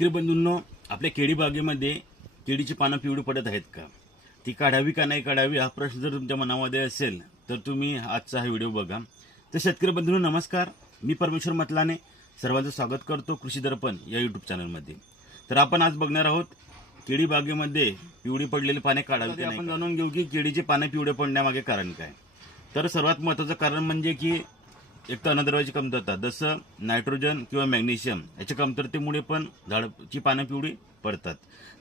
शेतकरी बंधूंनो, आपल्या केळी बागेमध्ये केळीची पानं पिवळी पडत आहेत का? ती काढावी का नाही काढावी हा प्रश्न जर तुमच्या मनामध्ये असेल तर तुम्ही आजचा हा व्हिडिओ बघा. तर शेतकरी बंधूंनो नमस्कार, मी परमेश्वर मतलाने सर्वांचं स्वागत करतो कृषी दर्पण या यूट्यूब चॅनलमध्ये. तर आपण आज बघणार आहोत केळी बागेमध्ये पिवळी पडलेली पाने काढावी का नाही. आपण जाणून घेऊ की केळीची पाने पिवळे पडण्यामागे कारण काय. तर सर्वात महत्त्वाचं कारण म्हणजे की एक तर अन्नद्रव्याची कमतरता, जसं नायट्रोजन किंवा मॅग्नेशियम याच्या कमतरतेमुळे पण झाडाची पानं पिवळी पडतात.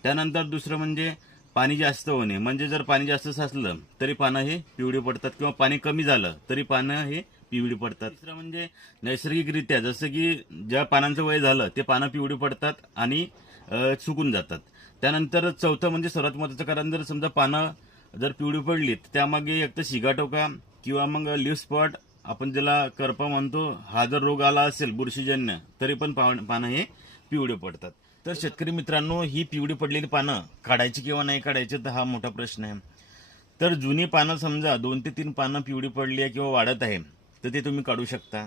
त्यानंतर दुसरं म्हणजे पाणी जास्त होणे, म्हणजे जर पाणी जास्त साचलं तरी पानं हे पिवळी पडतात किंवा पाणी कमी झालं तरी पानं हे पिवळी पडतात. तिसरं म्हणजे नैसर्गिकरित्या, जसं की ज्या पानांचं वय झालं ते पानं पिवळी पडतात आणि सुकून जातात. त्यानंतर चौथं म्हणजे सर्वात महत्त्वाचं कारण, जर समजा पानं जर पिवळी पडली तर त्यामागे एक तर सिगाटोका किंवा मग लीफ स्पॉट, आपण ज्याला करपा म्हणतो, हा जर रोग आला असेल बुरशीजन्य तरी पण पानं हे पिवळे पडतात. तर शेतकरी मित्रांनो, ही पिवळी पडलेली पानं काढायची किंवा नाही काढायची तर हा मोठा प्रश्न आहे. तर जुनी पानं समजा 2 ते 3 पानं पिवळी पडली आहे किंवा वाढत आहे तर ते तुम्ही काढू शकता.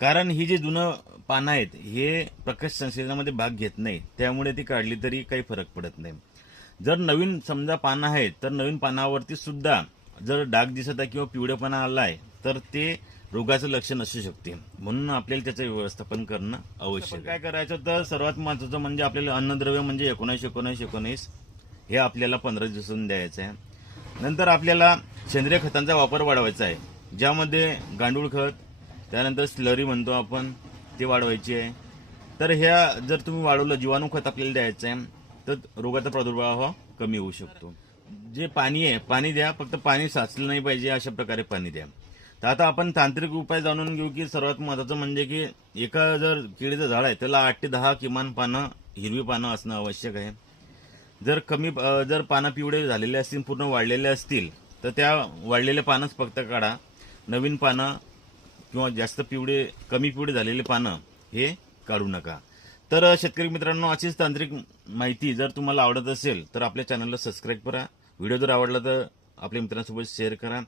कारण ही जी जुनं पानं आहेत हे प्रकाश संश्लेषणामध्ये भाग घेत नाही, त्यामुळे ती काढली तरी काही फरक पडत नाही. जर नवीन समजा पानं आहेत तर नवीन पानावरती सुद्धा जर डाग दिसत आहे किंवा पिवळेपणा आला आहे तर ते रोगाचं लक्षण असू शकते, म्हणून आपल्याला त्याचं व्यवस्थापन करणं आवश्यक आहे. काय करायचं तर सर्वात महत्त्वाचं म्हणजे आपल्याला अन्नद्रव्य म्हणजे 19 हे आपल्याला 15 दिवसांनी द्यायचं आहे. नंतर आपल्याला सेंद्रिय खतांचा वापर वाढवायचा आहे, ज्यामध्ये गांडूळ खत, त्यानंतर स्लरी म्हणतो आपण, ते वाढवायची आहे. तर ह्या जर तुम्ही वाढवलं, जीवाणू खत आपल्याला द्यायचं आहे तर रोगाचा प्रादुर्भाव कमी होऊ शकतो. जे पाणी आहे पाणी द्या, फक्त पाणी साचलं नाही पाहिजे अशा प्रकारे पाणी द्या. तर आता आपण तांत्रिक उपाय जाणून घेऊ की सर्वात महत्त्वाचं म्हणजे की एका जर केळीचं झाड आहे त्याला 8 ते 10 किमान पानं, हिरवी पानं असणं आवश्यक आहे. जर पानं पिवळे झालेले असतील, पूर्ण वाढलेले असतील तर त्या वाढलेल्या पानंच फक्त काढा. नवीन पानं किंवा जास्त कमी पिवळे झालेले पानं हे काढू नका. तर शेतकरी मित्रांनो, अशीच तांत्रिक माहिती जर तुम्हाला आवडत असेल तर आपल्या चॅनलला सबस्क्राईब करा. व्हिडिओ जर आवडला तर आपल्या मित्रांसोबत शेअर करा.